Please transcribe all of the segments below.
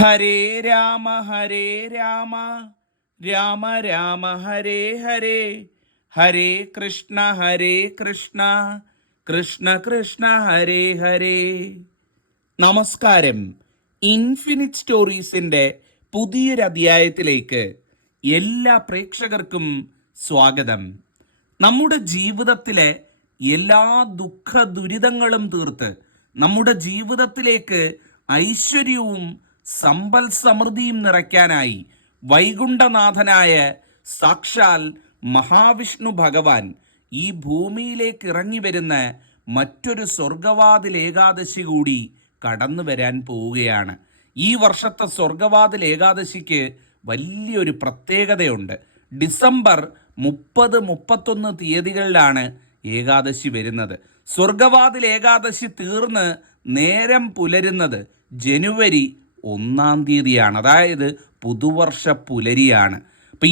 ഹരേ രാമ രാമ രാമ ഹരേ ഹരേ, ഹരേ കൃഷ്ണ കൃഷ്ണ കൃഷ്ണ കൃഷ്ണ ഹരേ ഹരേ. നമസ്കാരം. ഇൻഫിനിറ്റ് സ്റ്റോറീസിൻ്റെ പുതിയൊരു അധ്യായത്തിലേക്ക് എല്ലാ പ്രേക്ഷകർക്കും സ്വാഗതം. നമ്മുടെ ജീവിതത്തിലെ എല്ലാ ദുഃഖ ദുരിതങ്ങളും തീർത്ത് നമ്മുടെ ജീവിതത്തിലേക്ക് ഐശ്വര്യവും സമ്പൽ സമൃദ്ധിയും നിറയ്ക്കാനായി വൈകുണ്ഠനാഥനായ സാക്ഷാൽ മഹാവിഷ്ണു ഭഗവാൻ ഈ ഭൂമിയിലേക്ക് ഇറങ്ങി വരുന്ന മറ്റൊരു സ്വർഗവാതിൽ ഏകാദശി കൂടി കടന്നു വരാൻ പോവുകയാണ്. ഈ വർഷത്തെ സ്വർഗവാതിൽ ഏകാദശിക്ക് വലിയൊരു പ്രത്യേകതയുണ്ട്. ഡിസംബർ 30-31 തീയതികളിലാണ് ഏകാദശി വരുന്നത്. സ്വർഗവാതിൽ ഏകാദശി തീർന്ന് നേരം പുലരുന്നത് ജനുവരി 1-ാം തീയതിയാണ്. അതായത് പുതുവർഷ പുലരിയാണ്. അപ്പം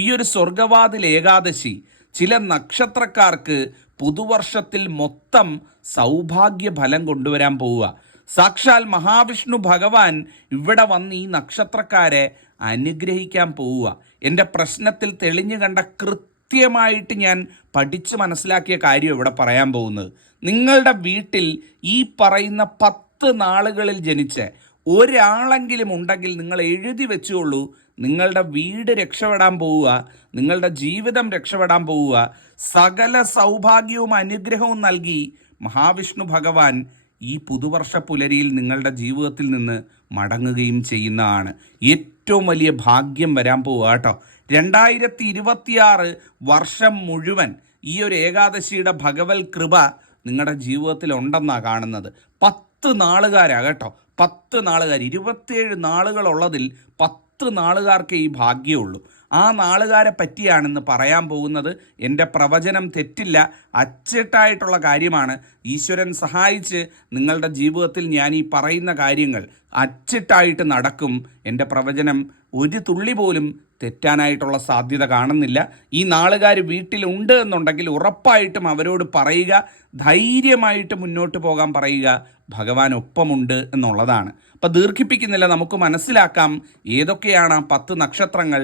ഈ ഒരു സ്വർഗവാതിൽ ഏകാദശി ചില നക്ഷത്രക്കാർക്ക് പുതുവർഷത്തിൽ മൊത്തം സൗഭാഗ്യ ഫലം കൊണ്ടുവരാൻ പോവുക. സാക്ഷാൽ മഹാവിഷ്ണു ഭഗവാൻ ഇവിടെ വന്ന് ഈ നക്ഷത്രക്കാരെ അനുഗ്രഹിക്കാൻ പോവുക. എൻ്റെ പ്രശ്നത്തിൽ തെളിഞ്ഞു കണ്ട കൃത്യമായിട്ട് ഞാൻ പഠിച്ച് മനസ്സിലാക്കിയ കാര്യം ഇവിടെ പറയാൻ പോകുന്നത്. നിങ്ങളുടെ വീട്ടിൽ ഈ പറയുന്ന 10 നാളുകളിൽ ജനിച്ച് ഒരാളെങ്കിലും ഉണ്ടെങ്കിൽ നിങ്ങൾ എഴുതി വെച്ചുകൊള്ളൂ. നിങ്ങളുടെ വീട് രക്ഷപ്പെടാൻ പോവുക, നിങ്ങളുടെ ജീവിതം രക്ഷപ്പെടാൻ പോവുക. സകല സൗഭാഗ്യവും അനുഗ്രഹവും നൽകി മഹാവിഷ്ണു ഭഗവാൻ ഈ പുതുവർഷ പുലരിയിൽ നിങ്ങളുടെ ജീവിതത്തിൽ നിന്ന് മടങ്ങുകയും ചെയ്യുന്നതാണ്. ഏറ്റവും വലിയ ഭാഗ്യം വരാൻ പോവുക കേട്ടോ. 2026 വർഷം മുഴുവൻ ഈ ഒരു ഏകാദശിയുടെ ഭഗവത് കൃപ നിങ്ങളുടെ ജീവിതത്തിൽ ഉണ്ടെന്നാണ് കാണുന്നത്. 10 നാളുകാരാണ് കേട്ടോ. 10 നാളുകാർ, 27 നാളുകളുള്ളതിൽ 10 നാളുകാർക്ക് ഈ ഭാഗ്യമുള്ളൂ. ആ നാളുകാരെ പറ്റിയാണെന്ന് പറയാൻ പോകുന്നത്. എൻ്റെ പ്രവചനം തെറ്റില്ല, അച്ചട്ടായിട്ടുള്ള കാര്യമാണ്. ഈശ്വരൻ സഹായിച്ച് നിങ്ങളുടെ ജീവിതത്തിൽ ഞാൻ ഈ പറയുന്ന കാര്യങ്ങൾ അച്ചട്ടായിട്ട് നടക്കും. എൻ്റെ പ്രവചനം ഒരു തുള്ളി പോലും തെറ്റാനായിട്ടുള്ള സാധ്യത കാണുന്നില്ല. ഈ നാളുകാർ വീട്ടിലുണ്ട് എന്നുണ്ടെങ്കിൽ ഉറപ്പായിട്ടും അവരോട് പറയുക, ധൈര്യമായിട്ട് മുന്നോട്ട് പോകാൻ പറയുക. ഭഗവാൻ ഒപ്പമുണ്ട് എന്നുള്ളതാണ്. അപ്പം ദീർഘിപ്പിക്കുന്നില്ല, നമുക്ക് മനസ്സിലാക്കാം ഏതൊക്കെയാണ് 10 നക്ഷത്രങ്ങൾ,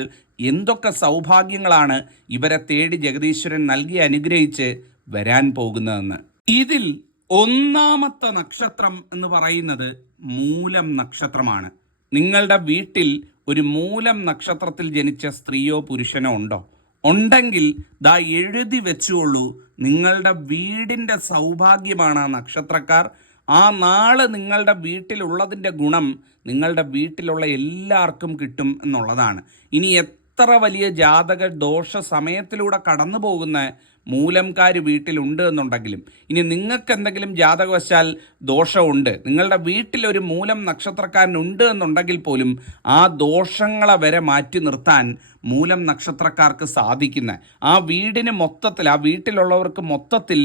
എന്തൊക്കെ സൗഭാഗ്യങ്ങളാണ് ഇവരെ തേടി ജഗദീശ്വരൻ നൽകി അനുഗ്രഹിച്ച് വരാൻ പോകുന്നതെന്ന്. ഇതിൽ 1-ാമത്തെ നക്ഷത്രം എന്ന് പറയുന്നത് മൂലം നക്ഷത്രമാണ്. നിങ്ങളുടെ വീട്ടിൽ ഒരു മൂലം നക്ഷത്രത്തിൽ ജനിച്ച സ്ത്രീയോ പുരുഷനോ ഉണ്ടോ? ഉണ്ടെങ്കിൽ ദാ എഴുതി വെച്ചുകൊള്ളൂ. നിങ്ങളുടെ വീടിൻ്റെ സൗഭാഗ്യമാണ് ആ നക്ഷത്രക്കാർ. ആ നാള് നിങ്ങളുടെ വീട്ടിലുള്ളതിൻ്റെ ഗുണം നിങ്ങളുടെ വീട്ടിലുള്ള എല്ലാവർക്കും കിട്ടും എന്നുള്ളതാണ്. ഇനി എത്ര വലിയ ജാതക ദോഷ സമയത്തിലൂടെ കടന്നു പോകുന്ന മൂലംകാർ വീട്ടിലുണ്ട് എന്നുണ്ടെങ്കിലും, ഇനി നിങ്ങൾക്ക് എന്തെങ്കിലും ജാതകവശാൽ ദോഷമുണ്ട്, നിങ്ങളുടെ വീട്ടിലൊരു മൂലം നക്ഷത്രക്കാരനുണ്ട് എന്നുണ്ടെങ്കിൽ പോലും ആ ദോഷങ്ങളെ വരെ മാറ്റി നിർത്താൻ മൂലം നക്ഷത്രക്കാർക്ക് സാധിക്കുന്ന ആ വീടിന് മൊത്തത്തിൽ, ആ വീട്ടിലുള്ളവർക്ക് മൊത്തത്തിൽ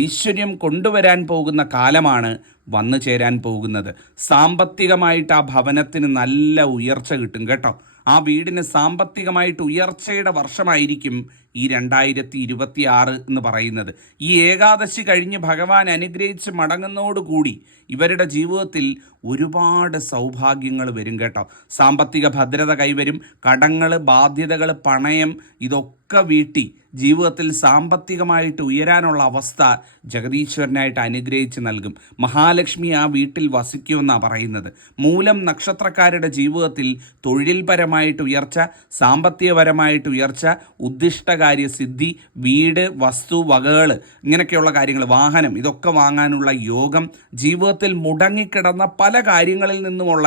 ഐശ്വര്യം കൊണ്ടുവരാൻ പോകുന്ന കാലമാണ് വന്നു ചേരാൻ പോകുന്നത്. സാമ്പത്തികമായിട്ട് ആ ഭവനത്തിന് നല്ല ഉയർച്ച കിട്ടും കേട്ടോ. ആ വീടിന് സാമ്പത്തികമായിട്ട് ഉയർച്ചയുടെ വർഷമായിരിക്കും ഈ 2026 എന്ന് പറയുന്നത്. ഈ ഏകാദശി കഴിഞ്ഞ് ഭഗവാൻ അനുഗ്രഹിച്ച് മടങ്ങുന്നതോടുകൂടി ഇവരുടെ ജീവിതത്തിൽ ഒരുപാട് സൗഭാഗ്യങ്ങൾ വരും കേട്ടോ. സാമ്പത്തിക ഭദ്രത കൈവരും. കടങ്ങൾ, ബാധ്യതകൾ, പണയം ഇതൊക്കെ വീട്ടി ജീവിതത്തിൽ സാമ്പത്തികമായിട്ട് ഉയരാനുള്ള അവസ്ഥ ജഗദീശ്വരനായിട്ട് അനുഗ്രഹിച്ച് നൽകും. മഹാലക്ഷ്മി ആ വീട്ടിൽ വസിക്കുമെന്നാണ് പറയുന്നത്. മൂലം നക്ഷത്രക്കാരുടെ ജീവിതത്തിൽ തൊഴിൽപരമായിട്ട് ഉയർച്ച, സാമ്പത്തികപരമായിട്ട് ഉയർച്ച, ഉദ്ദിഷ്ടകാര്യ സിദ്ധി, വീട്, വസ്തു വകകൾ, ഇങ്ങനെയൊക്കെയുള്ള കാര്യങ്ങൾ, വാഹനം, ഇതൊക്കെ വാങ്ങാനുള്ള യോഗം, ജീവിതത്തിൽ മുടങ്ങിക്കിടന്ന പല കാര്യങ്ങളിൽ നിന്നുമുള്ള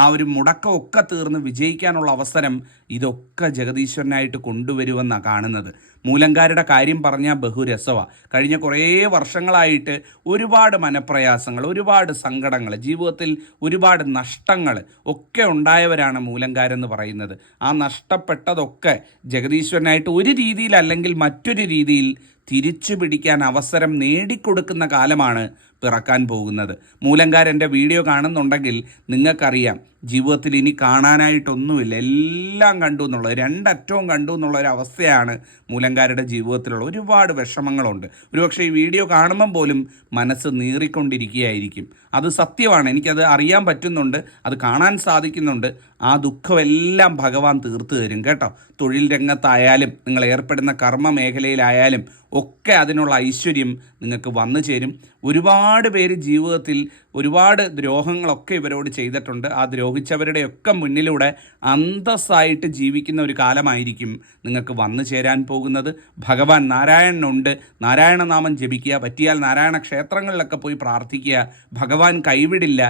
ആ ഒരു മുടക്കമൊക്കെ തീർന്ന് വിജയിക്കാനുള്ള അവസരം ഇതൊക്കെ ജഗദീശ്വരനായിട്ട് കൊണ്ടുവരുമെന്നാണ് കാണുന്നത്. മൂലംകാരുടെ കാര്യം പറഞ്ഞാൽ ബഹുരസമാണ്. കഴിഞ്ഞ കുറേ വർഷങ്ങളായിട്ട് ഒരുപാട് മനപ്രയാസങ്ങൾ, ഒരുപാട് സങ്കടങ്ങൾ, ജീവിതത്തിൽ ഒരുപാട് നഷ്ടങ്ങൾ ഒക്കെ ഉണ്ടായവരാണ് മൂലംകാരെന്ന് പറയുന്നത്. ആ നഷ്ടപ്പെട്ടതൊക്കെ ജഗദീശ്വരനായിട്ട് ഒരു രീതിയിൽ അല്ലെങ്കിൽ മറ്റൊരു രീതിയിൽ തിരിച്ചു പിടിക്കാൻ അവസരം നേടിക്കൊടുക്കുന്ന കാലമാണ് പിറക്കാൻ പോകുന്നത്. മൂലങ്കാരൻ്റെ വീഡിയോ കാണുന്നുണ്ടെങ്കിൽ നിങ്ങൾക്കറിയാം, ജീവിതത്തിൽ ഇനി കാണാനായിട്ടൊന്നുമില്ല, എല്ലാം കണ്ടു എന്നുള്ളത്, രണ്ടറ്റവും കണ്ടു എന്നുള്ള ഒരു അവസ്ഥയാണ് മൂലങ്കാരുടെ ജീവിതത്തിലുള്ള. ഒരുപാട് വിഷമങ്ങളുണ്ട്. ഒരുപക്ഷെ ഈ വീഡിയോ കാണുമ്പം പോലും മനസ്സ് നീറിക്കൊണ്ടിരിക്കുകയായിരിക്കും. അത് സത്യമാണ്, എനിക്കത് അറിയാൻ പറ്റുന്നുണ്ട്, അത് കാണാൻ സാധിക്കുന്നുണ്ട്. ആ ദുഃഖമെല്ലാം ഭഗവാൻ തീർത്തു തരും കേട്ടോ. തൊഴിൽ രംഗത്തായാലും നിങ്ങൾ ഏർപ്പെടുന്ന കർമ്മ മേഖലയിലായാലും ഒക്കെ അതിനുള്ള ഐശ്വര്യം നിങ്ങൾക്ക് വന്നു ചേരും. ഒരുപാട് പേര് ജീവിതത്തിൽ ഒരുപാട് ദ്രോഹങ്ങളൊക്കെ ഇവരോട് ചെയ്തിട്ടുണ്ട്. ആ ദ്രോഹിച്ചവരുടെയൊക്കെ മുന്നിലൂടെ അന്തസ്സായിട്ട് ജീവിക്കുന്ന ഒരു കാലമായിരിക്കും നിങ്ങൾക്ക് വന്നു ചേരാൻ പോകുന്നത്. ഭഗവാൻ നാരായണനുണ്ട്, നാരായണനാമം ജപിക്കുക, പറ്റിയാൽ നാരായണ ക്ഷേത്രങ്ങളിലൊക്കെ പോയി പ്രാർത്ഥിക്കുക. ഭഗവാൻ കൈവിടില്ല.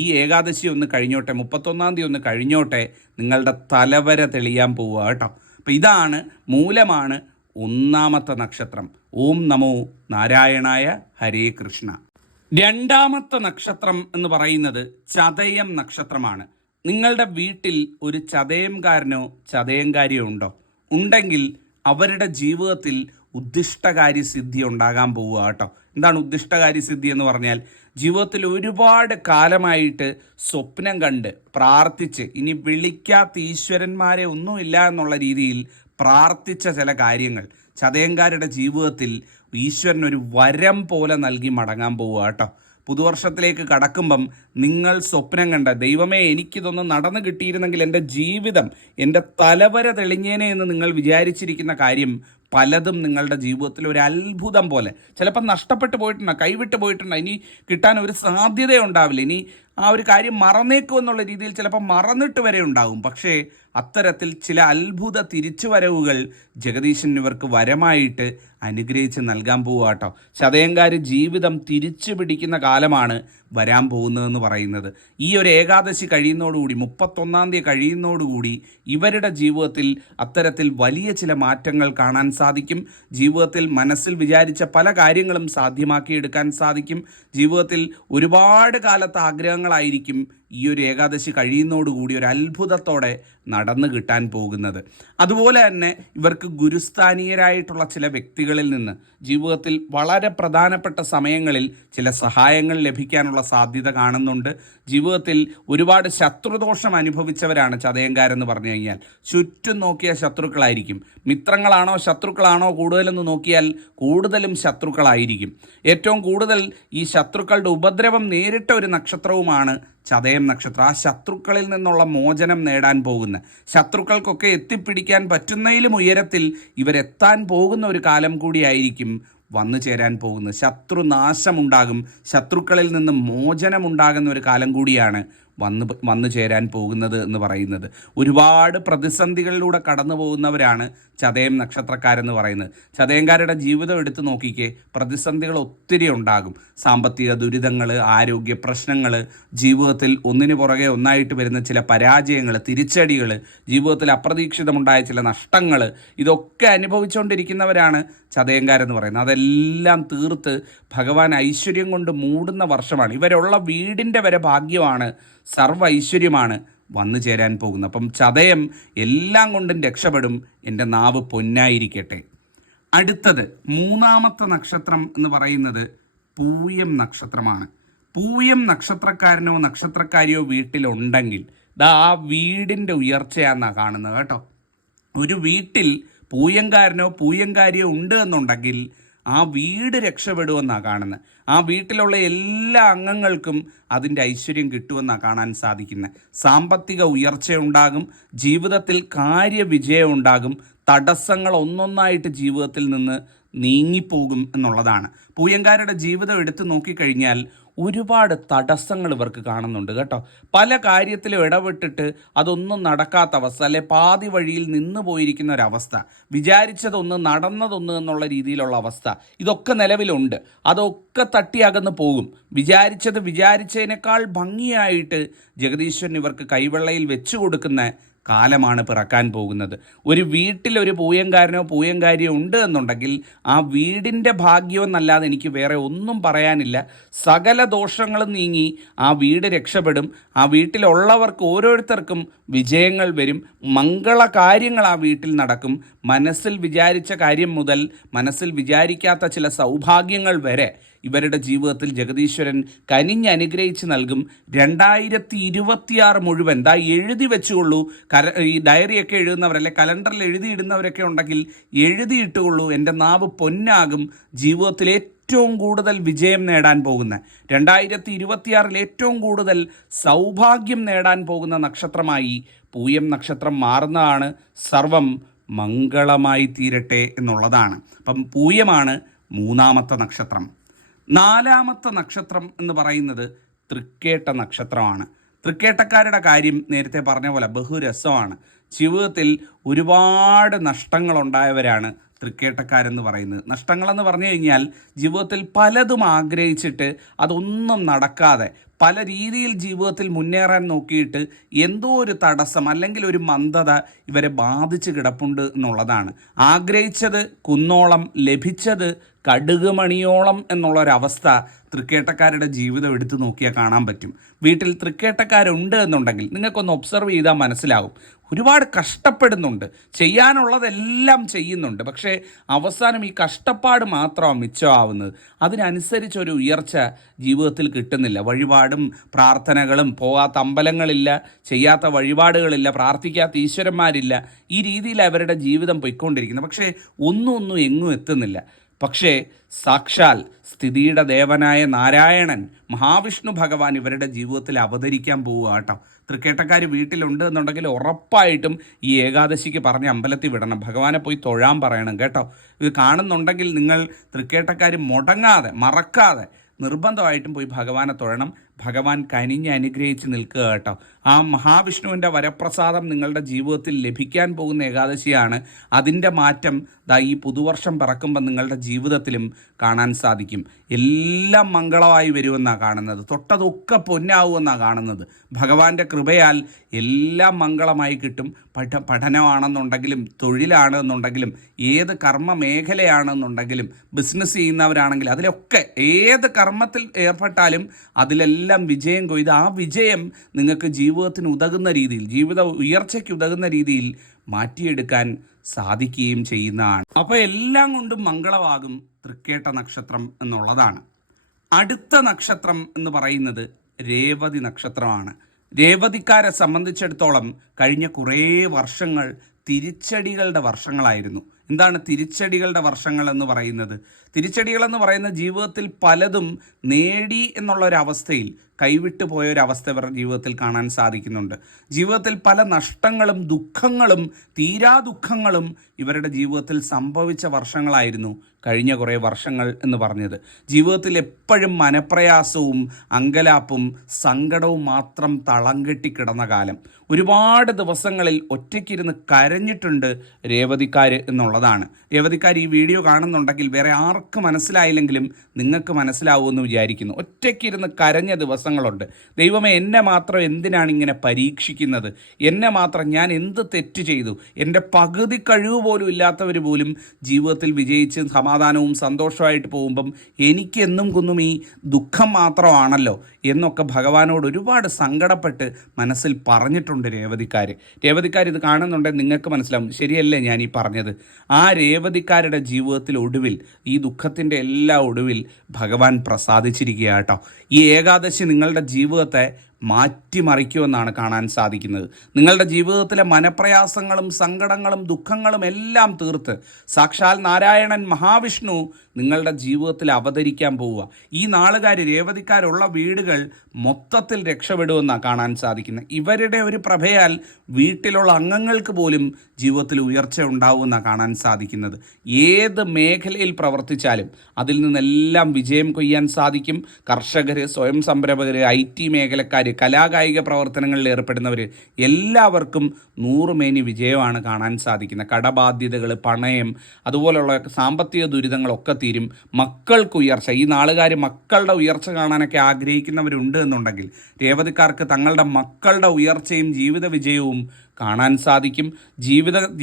ഈ ഏകാദശി ഒന്ന് കഴിഞ്ഞോട്ടെ, 31-ാം തീയതി ഒന്ന് കഴിഞ്ഞോട്ടെ, നിങ്ങളുടെ തലവര തെളിയാൻ പോവുക കേട്ടോ. അപ്പോൾ ഇതാണ് മൂലമാണ് ഒന്നാമത്തെ നക്ഷത്രം. ഓം നമോ നാരായണായ, ഹരേ കൃഷ്ണ. രണ്ടാമത്തെ നക്ഷത്രം എന്ന് പറയുന്നത് ചതയം നക്ഷത്രമാണ്. നിങ്ങളുടെ വീട്ടിൽ ഒരു ചതയംകാരനോ ചതയംകാരിയോ ഉണ്ടോ? ഉണ്ടെങ്കിൽ അവരുടെ ജീവിതത്തിൽ ഉദ്ദിഷ്ടകാര്യ സിദ്ധി ഉണ്ടാകാൻ പോവുക കേട്ടോ. എന്താണ് ഉദ്ദിഷ്ടകാര്യ സിദ്ധി എന്ന് പറഞ്ഞാൽ, ജീവിതത്തിൽ ഒരുപാട് കാലമായിട്ട് സ്വപ്നം കണ്ട് പ്രാർത്ഥിച്ച്, ഇനി വിളിക്കാത്ത ഈശ്വരന്മാരെ ഒന്നുമില്ല എന്നുള്ള രീതിയിൽ പ്രാർത്ഥിച്ച ചില കാര്യങ്ങൾ ചതയങ്കാരുടെ ജീവിതത്തിൽ ഈശ്വരൻ ഒരു വരം പോലെ നൽകി മടങ്ങാൻ പോവുക കേട്ടോ. പുതുവർഷത്തിലേക്ക് കടക്കുമ്പം നിങ്ങൾ സ്വപ്നം കണ്ട, ദൈവമേ എനിക്കിതൊന്ന് നടന്നു കിട്ടിയിരുന്നെങ്കിൽ എൻ്റെ ജീവിതം, എൻ്റെ തലവര തെളിഞ്ഞേനെ എന്ന് നിങ്ങൾ വിചാരിച്ചിരിക്കുന്ന കാര്യം പലതും നിങ്ങളുടെ ജീവിതത്തിൽ ഒരു അത്ഭുതം പോലെ ചിലപ്പോൾ നഷ്ടപ്പെട്ടു പോയിട്ടുണ്ടോ, കൈവിട്ട് പോയിട്ടുണ്ടോ, ഇനി കിട്ടാൻ ഒരു സാധ്യതയുണ്ടാവില്ല, ഇനി ആ ഒരു കാര്യം മറന്നേക്കും എന്നുള്ള രീതിയിൽ ചിലപ്പോൾ മറന്നിട്ട് വരെ ഉണ്ടാകും. പക്ഷേ അത്തരത്തിൽ ചില അത്ഭുത തിരിച്ചുവരവുകൾ ജഗദീശൻ ഇവർക്ക് വരമായിട്ട് അനുഗ്രഹിച്ച് നൽകാൻ പോവുക കേട്ടോ. ചതയങ്കാർ ജീവിതം തിരിച്ചു പിടിക്കുന്ന കാലമാണ് വരാൻ പോകുന്നതെന്ന് പറയുന്നത്. ഈ ഒരു ഏകാദശി കഴിയുന്നതോടുകൂടി, 31-ാം തീയതി കഴിയുന്നതോടുകൂടി ഇവരുടെ ജീവിതത്തിൽ അത്തരത്തിൽ വലിയ ചില മാറ്റങ്ങൾ കാണാൻ സാധിക്കും. ജീവിതത്തിൽ മനസ്സിൽ വിചാരിച്ച പല കാര്യങ്ങളും സാധ്യമാക്കിയെടുക്കാൻ സാധിക്കും. ജീവിതത്തിൽ ഒരുപാട് കാലത്തെ ആഗ്രഹങ്ങളായിരിക്കും ഈ ഒരു ഏകാദശി കഴിയുന്നതോടുകൂടി ഒരു അത്ഭുതത്തോടെ നടന്നു കിട്ടാൻ പോകുന്നത്. അതുപോലെ തന്നെ ഇവർക്ക് ഗുരുസ്ഥാനീയരായിട്ടുള്ള ചില വ്യക്തികളിൽ നിന്ന് ജീവിതത്തിൽ വളരെ പ്രധാനപ്പെട്ട സമയങ്ങളിൽ ചില സഹായങ്ങൾ ലഭിക്കാനുള്ള സാധ്യത കാണുന്നുണ്ട്. ജീവിതത്തിൽ ഒരുപാട് ശത്രുദോഷം അനുഭവിച്ചവരാണ് ചതയങ്കാരെന്ന് പറഞ്ഞു കഴിഞ്ഞാൽ. ചുറ്റും നോക്കിയ ശത്രുക്കളായിരിക്കും. മിത്രങ്ങളാണോ ശത്രുക്കളാണോ കൂടുതലെന്ന് നോക്കിയാൽ കൂടുതലും ശത്രുക്കളായിരിക്കും. ഏറ്റവും കൂടുതൽ ഈ ശത്രുക്കളുടെ ഉപദ്രവം നേരിട്ട ഒരു നക്ഷത്രവുമാണ് ചതയം നക്ഷത്രം. ആ ശത്രുക്കളിൽ നിന്നുള്ള മോചനം നേടാൻ പോകുന്ന, ശത്രുക്കൾക്കൊക്കെ എത്തിപ്പിടിക്കാൻ പറ്റുന്നതിലും ഉയരത്തിൽ ഇവരെത്താൻ പോകുന്ന ഒരു കാലം കൂടിയായിരിക്കും വന്നു ചേരാൻ പോകുന്നത്. ശത്രുനാശമുണ്ടാകും, ശത്രുക്കളിൽ നിന്ന് മോചനമുണ്ടാകുന്ന ഒരു കാലം കൂടിയാണ് വന്നു ചേരാൻ പോകുന്നത് എന്ന് പറയുന്നത്. ഒരുപാട് പ്രതിസന്ധികളിലൂടെ കടന്നു പോകുന്നവരാണ് ചതയം നക്ഷത്രക്കാരെന്ന് പറയുന്നത്. ചതയംകാരുടെ ജീവിതം എടുത്തു നോക്കിക്കേ, പ്രതിസന്ധികൾ ഒത്തിരി ഉണ്ടാകും. സാമ്പത്തിക ദുരിതങ്ങൾ, ആരോഗ്യ പ്രശ്നങ്ങൾ, ജീവിതത്തിൽ ഒന്നിനു പുറകെ ഒന്നായിട്ട് വരുന്ന ചില പരാജയങ്ങൾ, തിരിച്ചടികൾ, ജീവിതത്തിൽ അപ്രതീക്ഷിതമുണ്ടായ ചില നഷ്ടങ്ങൾ, ഇതൊക്കെ അനുഭവിച്ചുകൊണ്ടിരിക്കുന്നവരാണ് ചതയങ്കാരെന്ന് പറയുന്നത്. അതെല്ലാം തീർത്ത് ഭഗവാൻ ഐശ്വര്യം കൊണ്ട് മൂടുന്ന വർഷമാണ്. ഇവരുള്ള വീടിൻ്റെ വരെ ഭാഗ്യമാണ്, സർവ്വ ഐശ്വര്യമാണ് വന്നു ചേരാൻ പോകുന്നത്. അപ്പം ചതയം എല്ലാം കൊണ്ടും രക്ഷപ്പെടും. എൻ്റെ നാവ് പൊന്നായിരിക്കട്ടെ. അടുത്തത് മൂന്നാമത്തെ നക്ഷത്രം എന്ന് പറയുന്നത് പൂയം നക്ഷത്രമാണ്. പൂയം നക്ഷത്രക്കാരനോ നക്ഷത്രക്കാരിയോ വീട്ടിലുണ്ടെങ്കിൽ ആ വീടിൻ്റെ ഉയർച്ചയാണെന്നാണ് കാണുന്നത് കേട്ടോ. ഒരു വീട്ടിൽ പൂയങ്കാരനോ പൂയങ്കാരിയോ ഉണ്ട് എന്നുണ്ടെങ്കിൽ ആ വീട് രക്ഷപ്പെടുമെന്നാണ് കാണുന്നത്. ആ വീട്ടിലുള്ള എല്ലാ അംഗങ്ങൾക്കും അതിൻ്റെ ഐശ്വര്യം കിട്ടുമെന്നാണ് കാണാൻ സാധിക്കുന്നത്. സാമ്പത്തിക ഉയർച്ചയുണ്ടാകും, ജീവിതത്തിൽ കാര്യവിജയം ഉണ്ടാകും, തടസ്സങ്ങൾ ഒന്നൊന്നായിട്ട് ജീവിതത്തിൽ നിന്ന് നീങ്ങിപ്പോകും എന്നുള്ളതാണ്. പൂയങ്കാരുടെ ജീവിതം എടുത്തു നോക്കിക്കഴിഞ്ഞാൽ ഒരുപാട് തടസ്സങ്ങൾ ഇവർക്ക് കാണുന്നുണ്ട് കേട്ടോ. പല കാര്യത്തിലും ഇടപെട്ടിട്ട് അതൊന്നും നടക്കാത്ത അവസ്ഥ, അല്ലെ പാതി വഴിയിൽ നിന്ന് പോയിരിക്കുന്ന ഒരവസ്ഥ, വിചാരിച്ചതൊന്ന് നടന്നതൊന്ന് എന്നുള്ള രീതിയിലുള്ള അവസ്ഥ, ഇതൊക്കെ നിലവിലുണ്ട്. അതൊക്കെ തട്ടിയകന്ന് പോകും. വിചാരിച്ചതിനേക്കാൾ ഭംഗിയായിട്ട് ജഗദീശ്വരൻ ഇവർക്ക് കൈവെള്ളയിൽ വെച്ചു കൊടുക്കുന്ന കാലമാണ് പിറക്കാൻ പോകുന്നത്. ഒരു വീട്ടിൽ ഒരു പൂയംകാരനോ പൂയംകാരിയോ ഉണ്ട് എന്നുണ്ടെങ്കിൽ ആ വീടിൻ്റെ ഭാഗ്യമെന്നല്ലാതെ എനിക്ക് വേറെ ഒന്നും പറയാനില്ല. സകല ദോഷങ്ങളും നീങ്ങി ആ വീട് രക്ഷപ്പെടും. ആ വീട്ടിലുള്ളവർക്ക് ഓരോരുത്തർക്കും വിജയങ്ങൾ വരും. മംഗളകാര്യങ്ങൾ ആ വീട്ടിൽ നടക്കും. മനസ്സിൽ വിചാരിച്ച കാര്യം മുതൽ മനസ്സിൽ വിചാരിക്കാത്ത ചില സൗഭാഗ്യങ്ങൾ വരെ ഇവരുടെ ജീവിതത്തിൽ ജഗദീശ്വരൻ കനിഞ്ഞനുഗ്രഹിച്ച് നൽകും. 2026 മുഴുവൻ എഴുതി വെച്ചുകൊള്ളൂ. ഈ ഡയറിയൊക്കെ എഴുതുന്നവരല്ലേ, കലണ്ടറിൽ എഴുതിയിടുന്നവരൊക്കെ ഉണ്ടെങ്കിൽ എഴുതിയിട്ടുള്ളൂ. എൻ്റെ നാവ് പൊന്നാകും. ജീവിതത്തിൽ ഏറ്റവും കൂടുതൽ വിജയം നേടാൻ പോകുന്ന 2026 ഏറ്റവും കൂടുതൽ സൗഭാഗ്യം നേടാൻ പോകുന്ന നക്ഷത്രമായി പൂയം നക്ഷത്രം മാറുന്നതാണ്. സർവം മംഗളമായി തീരട്ടെ എന്നുള്ളതാണ്. അപ്പം പൂയമാണ് 3ാമത്തെ നക്ഷത്രം. 4ാമത്തെ നക്ഷത്രം എന്ന് പറയുന്നത് തൃക്കേട്ട നക്ഷത്രമാണ്. തൃക്കേട്ടക്കാരുടെ കാര്യം നേരത്തെ പറഞ്ഞ പോലെ ബഹുരസമാണ്. ജീവിതത്തിൽ ഒരുപാട് നഷ്ടങ്ങളുണ്ടായവരാണ് തൃക്കേട്ടക്കാരെന്ന് പറയുന്നത്. നഷ്ടങ്ങളെന്ന് പറഞ്ഞു കഴിഞ്ഞാൽ ജീവിതത്തിൽ പലതും ആഗ്രഹിച്ചിട്ട് അതൊന്നും നടക്കാതെ പല രീതിയിൽ ജീവിതത്തിൽ മുന്നേറാൻ നോക്കിയിട്ട് എന്തോ ഒരു തടസ്സം അല്ലെങ്കിൽ ഒരു മന്ദത ഇവരെ ബാധിച്ച് കിടപ്പുണ്ട് എന്നുള്ളതാണ്. ആഗ്രഹിച്ചത് കുന്നോളം, ലഭിച്ചത് കടുകുമണിയോളം എന്നുള്ളൊരവസ്ഥ തൃക്കേട്ടക്കാരുടെ ജീവിതം എടുത്തു നോക്കിയാൽ കാണാൻ പറ്റും. വീട്ടിൽ തൃക്കേട്ടക്കാരുണ്ട് എന്നുണ്ടെങ്കിൽ നിങ്ങൾക്കൊന്ന് ഒബ്സർവ് ചെയ്താൽ മനസ്സിലാവും. ഒരുപാട് കഷ്ടപ്പെടുന്നുണ്ട്, ചെയ്യാനുള്ളതെല്ലാം ചെയ്യുന്നുണ്ട്. പക്ഷേ അവസാനം ഈ കഷ്ടപ്പാട് മാത്രമാണ് മിച്ചമാവുന്നത്. അതിനനുസരിച്ചൊരു ഉയർച്ച ജീവിതത്തിൽ കിട്ടുന്നില്ല. വഴിപാടും പ്രാർത്ഥനകളും, പോകാത്ത അമ്പലങ്ങളില്ല, ചെയ്യാത്ത വഴിപാടുകളില്ല, പ്രാർത്ഥിക്കാത്ത ഈശ്വരന്മാരില്ല. ഈ രീതിയിൽ അവരുടെ ജീവിതം പോയിക്കൊണ്ടിരിക്കുന്നത്. പക്ഷേ ഒന്നും എങ്ങും എത്തുന്നില്ല. പക്ഷേ സാക്ഷാൽ സ്ഥിതിയുടെ ദേവനായ നാരായണൻ മഹാവിഷ്ണു ഭഗവാൻ ഇവരുടെ ജീവിതത്തിൽ അവതരിക്കാൻ പോവുക കേട്ടോ. തൃക്കേട്ടക്കാർ വീട്ടിലുണ്ട് എന്നുണ്ടെങ്കിൽ ഉറപ്പായിട്ടും ഈ ഏകാദശിക്ക് പറഞ്ഞ് അമ്പലത്തിൽ വിടണം. ഭഗവാനെ പോയി തൊഴാൻ പറയണം കേട്ടോ. ഇത് കാണുന്നുണ്ടെങ്കിൽ നിങ്ങൾ തൃക്കേട്ടക്കാർ മുടങ്ങാതെ, മറക്കാതെ നിർബന്ധമായിട്ടും പോയി ഭഗവാനെ തൊഴണം. ഭഗവാൻ കനിഞ്ഞ് അനുഗ്രഹിച്ച് നിൽക്കുക കേട്ടോ. ആ മഹാവിഷ്ണുവിൻ്റെ വരപ്രസാദം നിങ്ങളുടെ ജീവിതത്തിൽ ലഭിക്കാൻ പോകുന്ന ഏകാദശിയാണ്. അതിൻ്റെ മാറ്റം ഈ പുതുവർഷം പിറക്കുമ്പോൾ നിങ്ങളുടെ ജീവിതത്തിലും കാണാൻ സാധിക്കും. എല്ലാം മംഗളമായി വരുമെന്നാണ് കാണുന്നത്. തൊട്ടതൊക്കെ പൊന്നാവുമെന്നാണ് കാണുന്നത്. ഭഗവാന്റെ കൃപയാൽ എല്ലാം മംഗളമായി കിട്ടും. പഠനമാണെന്നുണ്ടെങ്കിലും, തൊഴിലാണെന്നുണ്ടെങ്കിലും, ഏത് കർമ്മ മേഖലയാണെന്നുണ്ടെങ്കിലും, ബിസിനസ് ചെയ്യുന്നവരാണെങ്കിൽ അതിലൊക്കെ ഏത് കർമ്മത്തിൽ ഏർപ്പെട്ടാലും അതിലെല്ലാം വിജയം കൊയ്ത് ആ വിജയം നിങ്ങൾക്ക് ജീവിതത്തിന് ഉതകുന്ന രീതിയിൽ, ജീവിത ഉയർച്ചയ്ക്ക് ഉതകുന്ന രീതിയിൽ മാറ്റിയെടുക്കാൻ സാധിക്കുകയും ചെയ്യുന്നതാണ്. അപ്പോൾ എല്ലാം കൊണ്ടും മംഗളമാകും തൃക്കേട്ട നക്ഷത്രം എന്നുള്ളതാണ്. അടുത്ത നക്ഷത്രം എന്ന് പറയുന്നത് രേവതി നക്ഷത്രമാണ്. രേവതിക്കാരെ സംബന്ധിച്ചിടത്തോളം കഴിഞ്ഞ കുറേ വർഷങ്ങൾ തിരിച്ചടികളുടെ വർഷങ്ങളായിരുന്നു. എന്താണ് തിരിച്ചടികളുടെ വർഷങ്ങൾ എന്ന് പറയുന്നത്? തിരിച്ചടികളെന്ന് പറയുന്ന ജീവിതത്തിൽ പലതും നേടി എന്നുള്ളൊരവസ്ഥയിൽ കൈവിട്ടു പോയൊരവസ്ഥ ഇവരുടെ ജീവിതത്തിൽ കാണാൻ സാധിക്കുന്നുണ്ട്. ജീവിതത്തിൽ പല നഷ്ടങ്ങളും ദുഃഖങ്ങളും തീരാ ദുഃഖങ്ങളും ഇവരുടെ ജീവിതത്തിൽ സംഭവിച്ച വർഷങ്ങളായിരുന്നു കഴിഞ്ഞ കുറേ വർഷങ്ങൾ എന്ന് പറഞ്ഞത്. ജീവിതത്തിൽ എപ്പോഴും മനപ്രയാസവും അങ്കലാപ്പും സങ്കടവും മാത്രം തളം കെട്ടിക്കിടന്ന കാലം. ഒരുപാട് ദിവസങ്ങളിൽ ഒറ്റയ്ക്കിരുന്ന് കരഞ്ഞിട്ടുണ്ട് രേവതിക്കാർ എന്നുള്ളതാണ്. രേവതിക്കാർ ഈ വീഡിയോ കാണുന്നുണ്ടെങ്കിൽ വേറെ ആർക്കും മനസ്സിലായില്ലെങ്കിലും നിങ്ങൾക്ക് മനസ്സിലാവുമെന്ന് വിചാരിക്കുന്നു. ഒറ്റയ്ക്കിരുന്ന് കരഞ്ഞ ദിവസങ്ങളുണ്ട്. ദൈവമേ, എന്നെ മാത്രം എന്തിനാണ് ഇങ്ങനെ പരീക്ഷിക്കുന്നത്? എന്നെ മാത്രം ഞാൻ എന്ത് തെറ്റ് ചെയ്തു? എൻ്റെ പകുതി കഴിവ് പോലും ഇല്ലാത്തവർ പോലും ജീവിതത്തിൽ വിജയിച്ച് സമാധാനവും സന്തോഷമായിട്ട് പോകുമ്പം എനിക്കെന്നും കുന്നും ഈ ദുഃഖം മാത്രമാണല്ലോ എന്നൊക്കെ ഭഗവാനോട് ഒരുപാട് സങ്കടപ്പെട്ട് മനസ്സിൽ പറഞ്ഞിട്ടുണ്ട് രേവതിക്കാർ. ഇത് കാണുന്നുണ്ടെങ്കിൽ നിങ്ങൾക്ക് മനസ്സിലാവും, ശരിയല്ലേ ഞാൻ ഈ പറഞ്ഞത്? ആ രേവതിക്കാരുടെ ജീവിതത്തിൽ ഒടുവിൽ, ഈ ദുഃഖത്തിൻ്റെ എല്ലാ ഒടുവിൽ ഭഗവാൻ പ്രസാദിച്ചിരിക്കുക കേട്ടോ. ഈ ഏകാദശി നിങ്ങളുടെ ജീവിതത്തെ മാറ്റിമറിക്കുമെന്നാണ് കാണാൻ സാധിക്കുന്നത്. നിങ്ങളുടെ ജീവിതത്തിലെ മനപ്രയാസങ്ങളും സങ്കടങ്ങളും ദുഃഖങ്ങളും എല്ലാം തീർത്ത് സാക്ഷാൽ നാരായണൻ മഹാവിഷ്ണു നിങ്ങളുടെ ജീവിതത്തിൽ അവതരിക്കാൻ പോവുക. ഈ നാളുകാർ, രേവതിക്കാരുള്ള വീടുകൾ മൊത്തത്തിൽ രക്ഷപ്പെടുമെന്നാണ് കാണാൻ സാധിക്കുന്നത്. ഇവരുടെ ഒരു പ്രഭയാൽ വീട്ടിലുള്ള അംഗങ്ങൾക്ക് പോലും ജീവിതത്തിൽ ഉയർച്ച ഉണ്ടാവുമെന്നാണ് കാണാൻ സാധിക്കുന്നത്. ഏത് മേഖലയിൽ പ്രവർത്തിച്ചാലും അതിൽ നിന്നെല്ലാം വിജയം കൊയ്യാൻ സാധിക്കും. കർഷകർ, സ്വയം സംരംഭകർ, IT മേഖലക്കാർ, കലാകായിക പ്രവർത്തനങ്ങളിൽ ഏർപ്പെടുന്നവർ എല്ലാവർക്കും 100 മേനി വിജയമാണ് കാണാൻ സാധിക്കുന്നത്. കടബാധ്യതകൾ, പണയം, അതുപോലുള്ള സാമ്പത്തിക ദുരിതങ്ങളൊക്കെ തീരും. മക്കൾക്ക് ഉയർച്ച, ഈ നാളുകാർ മക്കളുടെ ഉയർച്ച കാണാനൊക്കെ ആഗ്രഹിക്കുന്നവരുണ്ട് എന്നുണ്ടെങ്കിൽ രേവതിക്കാർക്ക് തങ്ങളുടെ മക്കളുടെ ഉയർച്ചയും ജീവിത വിജയവും കാണാൻ സാധിക്കും.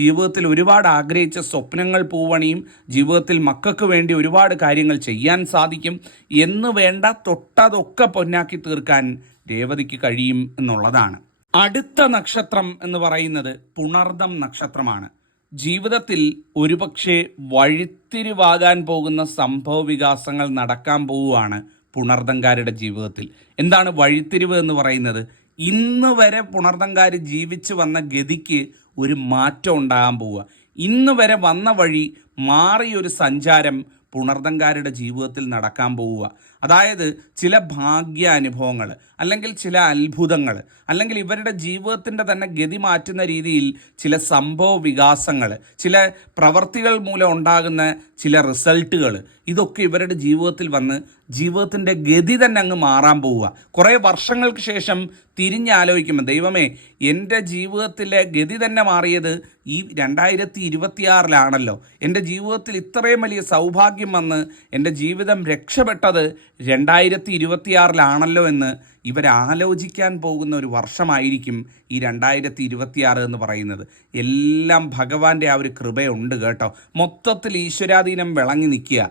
ജീവിതത്തിൽ ഒരുപാട് ആഗ്രഹിച്ച സ്വപ്നങ്ങൾ പൂവണിയും. ജീവിതത്തിൽ മക്കൾക്ക് വേണ്ടി ഒരുപാട് കാര്യങ്ങൾ ചെയ്യാൻ സാധിക്കും. എന്ന് വേണ്ട തൊട്ടതൊക്കെ പൊന്നാക്കി തീർക്കാൻ രേവതിക്ക് കഴിയും എന്നുള്ളതാണ്. അടുത്ത നക്ഷത്രം എന്ന് പറയുന്നത് പുണർദം നക്ഷത്രമാണ്. ജീവിതത്തിൽ ഒരുപക്ഷെ വഴിത്തിരിവാകാൻ പോകുന്ന സംഭവ വികാസങ്ങൾ നടക്കാൻ പോവുകയാണ് പുണർദംകാരുടെ ജീവിതത്തിൽ. എന്താണ് വഴിത്തിരിവ് എന്ന് പറയുന്നത്? ഇന്ന് വരെ പുണർദംകാർ ജീവിച്ചു വന്ന ഗതിക്ക് ഒരു മാറ്റം ഉണ്ടാകാൻ പോവുക. ഇന്ന് വരെ വന്ന വഴി മാറിയൊരു സഞ്ചാരം പുണർദംകാരുടെ ജീവിതത്തിൽ നടക്കാൻ പോവുക. അതായത് ചില ഭാഗ്യാനുഭവങ്ങൾ, അല്ലെങ്കിൽ ചില അത്ഭുതങ്ങൾ, അല്ലെങ്കിൽ ഇവരുടെ ജീവിതത്തിൻ്റെ തന്നെ ഗതി മാറ്റുന്ന രീതിയിൽ ചില സംഭവ വികാസങ്ങൾ, ചില പ്രവർത്തികൾ മൂലം ഉണ്ടാകുന്ന ചില റിസൾട്ടുകൾ, ഇതൊക്കെ ഇവരുടെ ജീവിതത്തിൽ വന്ന് ജീവിതത്തിൻ്റെ ഗതി തന്നെ അങ്ങ് മാറാൻ പോവുക. കുറേ വർഷങ്ങൾക്ക് ശേഷം തിരിഞ്ഞാലോചിക്കുമ്പോൾ, ദൈവമേ, എൻ്റെ ജീവിതത്തിലെ ഗതി തന്നെ മാറിയത് ഈ 2026 എൻ്റെ ജീവിതത്തിൽ ഇത്രയും വലിയ സൗഭാഗ്യം വന്ന് എൻ്റെ ജീവിതം രക്ഷപ്പെട്ടത് 2026 എന്ന് ഇവരാലോചിക്കാൻ പോകുന്ന ഒരു വർഷമായിരിക്കും ഈ 2026 എന്ന് പറയുന്നത്. എല്ലാം ഭഗവാന്റെ ആ ഒരു കൃപയുണ്ട് കേട്ടോ. മൊത്തത്തിൽ ഈശ്വരാധീനം വിളങ്ങി നിൽക്കുക.